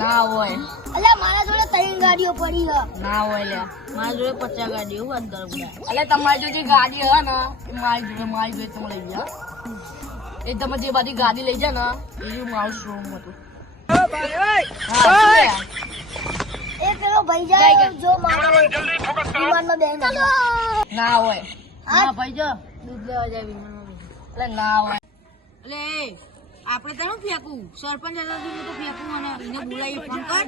ના હોય. અલ્યા મારા જોડે 3 ગાડીઓ પડી છે. ના હોય લે. મારા જોડે 50 ગાડીઓ અંદર બધા. એટલે તમારી જોડે ગાડી હે ને એ મારી જોડે તમે લઈ ગયા. એ તમે જે બધી ગાડી લઈ જાય ને એ મારું શોરૂમ હતું. એ પેલો ભાઈ જાય જો મારા વિમાનમાં બેહીને. ના હોય. હા ભાઈ જો દૂધ લેવા જાય વિમાનમાં. એટલે ના હોય. એટલે આપણે તો શું ફેંકું સરપંચ હતા તો ફેંકું અને એને બોલાવી ફોન કર.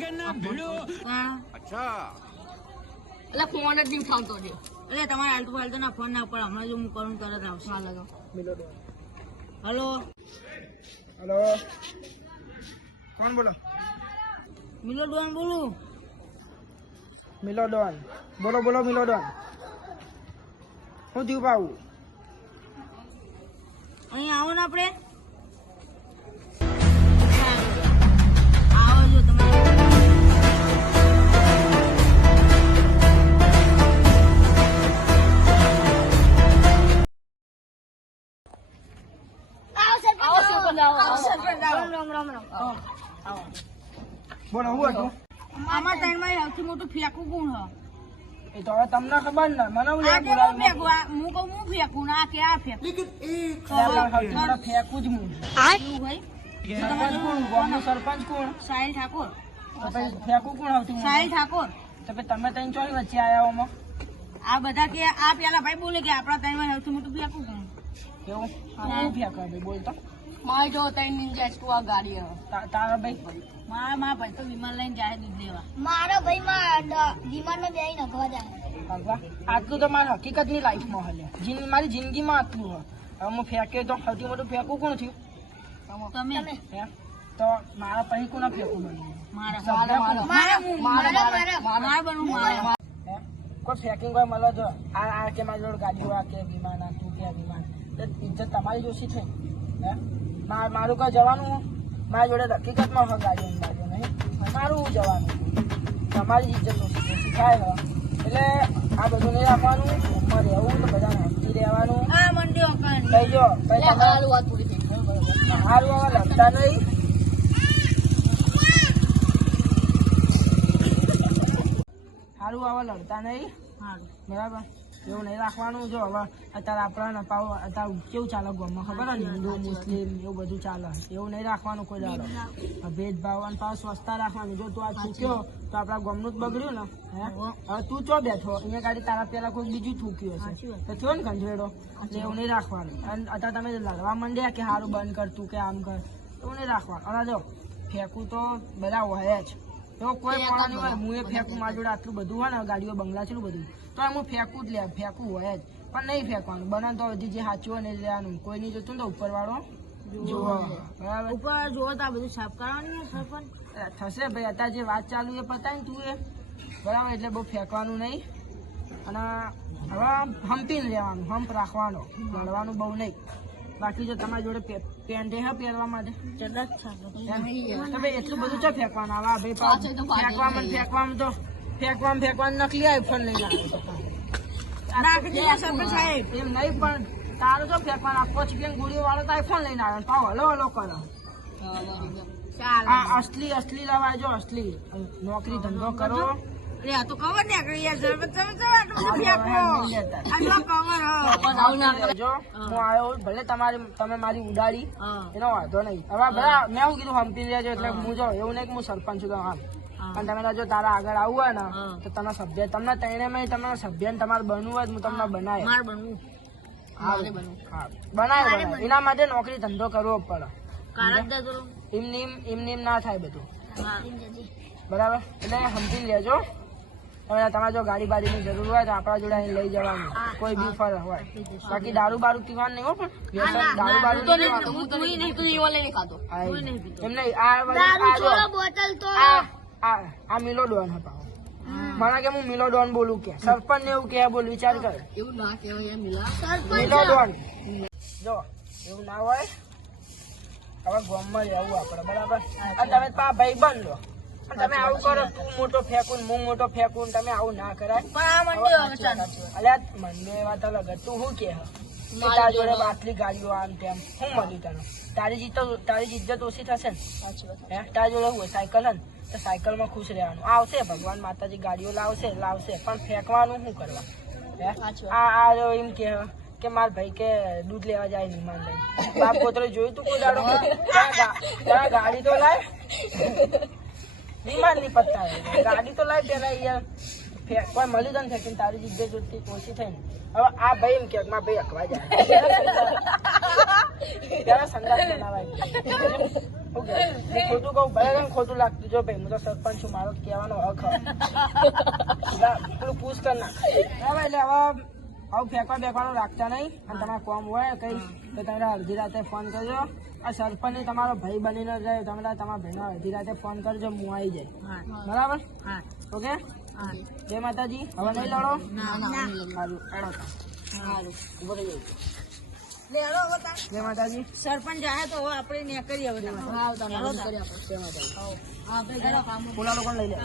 હા એટલે ફોન જ નહીં ફાવતો છે. એટલે તમારે આલતુ ફાલતુ ના ફોન ના ઉપર હમણાં જો હું કરું તરત આવશે. હા લગાવ. હલો હેલો, કોણ બોલો? મિલો ડોન બોલું. મિલોડોન. બોલો બોલો મિલોડોન. હું થયું બાબુ? અહીં આવો ને આપણે. આવો જો તમારે. આવો સરપંચ આવો આવો. સરપંચ આવો. રામ રામ રામ. બોલો હું હતું? આમાં ત્રણમાં સૌથી મોટું ફેંકું કોણ હ? એ તો હવે તમને ખબર ને, મને હું આ યાદ કેવું બોલાવી ફેંકું? આ હું કહું હું ફેંકું ને આ કે આ ફેંકું? ફેંકું જ હું. એવું હોય? સરપંચ કોણ? ગામનો સરપંચ કોણ? સાહિલ ઠાકોર. તો પછી ફેંકું કોણ આવતું? સાહિલ ઠાકોર. તો પછી તમે ત્રણ ચોરી વચ્ચે આયા ઓમાં? આ બધા કે આ પેલા ભાઈ બોલે કે આપણા ત્રણમાં સૌથી મોટું ફેંકું કોણ? કેવું? હું ફેંકા ભાઈ બોલતો. મારી જો 3 નિંજા એક્ટિવા ગાડી હે. તારા ભાઈ મારા ભાઈ તો વિમાન લઈને જાય દૂધ લેવા. મારો ભાઈ માં વિમાનમાં બેહીને નખવા જાય. કાકા, આટલું તો મારી હકીકતની લાઈફમાં હલે. મારી જિંદગીમાં આટલું હોય. હવે હું ફેંકે તો સૌથી મોટું ફેંકું કોણ થયું? તમે હે? તો મારા પછી કોના ફેંકું બન્યું? મારા બનવું મારે. હે? કોઈ ફેંકિંગ કોઈ મળે જો આ કે મારી જોડે ગાડીઓ આ કે વિમાન આ તું કે વિમાન તો ઇજ્જત તમારી જોશી થઈ. હે? મારું કોઈ જવાનું હોય? મારી જોડે હકીકતમાં હોય ગાડીઓ નહીં મારું હું જવાનું. તમારી ઇજ્જત ઓછી થાય હવે. એટલે આ બધું નહીં રાખવાનું. ઘરમાં રહેવું તો બધાને હમતી રહેવાનું. આ મંડી ઓકાન લઈ જો પછી એટલે હાલ વાત પૂરી થઈ ગઈ. સારું હવે લખતા નહીં. સારું હવે લડતા નહીં. સારું. બરાબર એવું નહીં રાખવાનું. જો હવે અત્યારે આપણા પાવ અત્યારે કેવું ચાલે ગામમાં ખબર ને હિન્દુ મુસ્લિમ એવું બધું ચાલે. એવું નહીં રાખવાનું કોઈ દાડો. ભેદભાવ અને પાવ સ્વચ્છતા રાખવાની. જો તું આ થૂક્યો તો આપણા ગામનું જ બગડ્યું ને. હે? હવે તું ચો બેઠો અહીંયા ગાડી તારા પેલા કોઈ બીજું થૂક્યું હશે તો થયો ને કંજવેડો. એટલે એવું નહીં રાખવાનું. અને અત્યારે તમે લડવા માંડ્યા કે સારું બંધ કર તું કે આમ કર એવું નહીં રાખવાનું. અને જો ફેંકું તો બધા હોય જ. તો કોઈ માણસ હોય હું એ ફેંકું મારી જોડે આટલું બધું હોય ને ગાડીઓ બંગલા છે બધું તો હું ફેંકું જ લે ફેંકું હોય જ પણ નહીં ફેંકવાનું. બને તો હજી જે સાચું હોય ને લેવાનું. કોઈ નહીં જોતું ને તો ઉપર વાળો જોવો. બરાબર ઉપર જોવો તો આ બધું સાફ કરવાનું સરપંચ. થશે ભાઈ. અત્યારે જે વાત ચાલુ એ પતાય ને તું એ બરાબર. એટલે બહુ ફેંકવાનું નહીં. અને હવે હંપીને લેવાનું. હંપ રાખવાનો. લડવાનું બહુ નહીં. બાકી જો તમારી જોડે પેન્ટ હે પહેરવા માટે તો ભાઈ એટલું બધું ચો ફેંકવાનું. આવા ભાઈ ફેંકવામાં તો ફેંકવાનું નકલી આઈફોન લઈને આવે સરપંચ સાહેબ. એમ નહીં પણ તારું તો ફેંકવાનું. આખો ચીકન ગોળીઓ વાળો તો આઈફોન લઈને આવે પાવ હલો હલો કરો. આ અસલી લવાય. જો અસલી નોકરી ધંધો કરો. અરે આ તો કવર ને આગળ યાર સરપંચ તમે તો આટલું બધું ફેંકો. આ જો કવર જો હું આવ્યો ભલે તમે મારી ઉડાડી એનો વાંધો નહીં. હવે ભલે મેં હું કીધું હંપી લેજો એટલે હું જો એવું નહીં કે હું સરપંચ છું. હા પણ તમે જો તારા આગળ આવવું હોય ને તો તમે સભ્ય તમને ત્રણેયમાં તમને સભ્ય તમારે બનવું હોય હું તમને બનાય માર બનવું. બનાય એના માટે નોકરી ધંધો કરવો પડે. કારકદાર તો એમની ના થાય બધું. હા. બરાબર એટલે સમજી લેજો. તમારે જો ગાડી બાડીની જરૂર હોય તો આપણા જોડે અહીં લઈ જવાનું. કોઈ બી ફર હોય. બાકી દારૂ બારૂ પીવાનું નહીં હો. પણ દારૂ બારૂ હું તો નહીં તું લેવા લઈને ખાતો. એમ નહીં. બોટલ તો આ મિલોડોન હતા. મને કે હું મિલોડોન બોલું કે સરપંચ ને એવું કે બોલ વિચાર કર. એવું ના કહેવાય મિલા. મિલોડોન જો એવું ના હોય. હવે ગામમાં રહેવું આપડે બરાબર. અને તમે ભાઈ બન લો. તમે આવું કરો તું મોટો ફેંકું હું મોટો ફેંકું તમે આવું ના કરાય. અલ્યા મંડે વાત અલગ. તું શું કે તારા જોડે આટલી ગાડીઓ આમ તેમ શું મળ્યું તને? તારી ઇજ્જત ઓછી થશે ને. તારી જોડે હોય સાયકલ હે તો સાયકલમાં ખુશ રહેવાનું. આવશે ભગવાન માતાજી ગાડીઓ લાવશે પણ ફેંકવાનું શું કરવા? હે? સાચી આ જો એમ કે માર ભાઈ કે દૂધ લેવા જાય વિમાન લઈને. બાપ પોતરે જોયું તું કોઈ દાડો? ત્યાં ગાડી તો લાય, વિમાન ની પત્તા ગાડી તો લાય પેલા યાર. કોઈ મળી જાય ફેંકીને તારી જીદ્દે જોડતી ઓછી થઈ ને. હવે આ ભાઈ એમ કે મારા ભાઈ અકવા જાય ત્યારે સંદાસ બનાવાય. ખોટું કહું ભલે ખોટું લાગતું. જો ભાઈ હું તો સરપંચ છું, મારો કહેવાનો હક પેલું પૂછ કર નાખ. બરાબર, એટલે હવે ફેંકવા બેકવાનું રાખતા નહીં. અને તમારે કોમ હોય કઈ તો તમે અડધી રાતે ફોન કરજો. આ સરપંચ તમારો ભાઈ બનીને જાય, તમે તમારા ભાઈને અડધી રાતે ફોન કરજો, હું આવી જાય. બરાબર? ઓકે, જય માતાજી. હવે નહીં લડો. સારું, સારું, ઉભો થઈ જાય. લે હેડો હવે તાર. જય માતાજી. સરપંચ જાય તો હવે આપણે ને કરીએ હવે. હા તમે કરી આપો. બોલા લોકોને લઈ લે.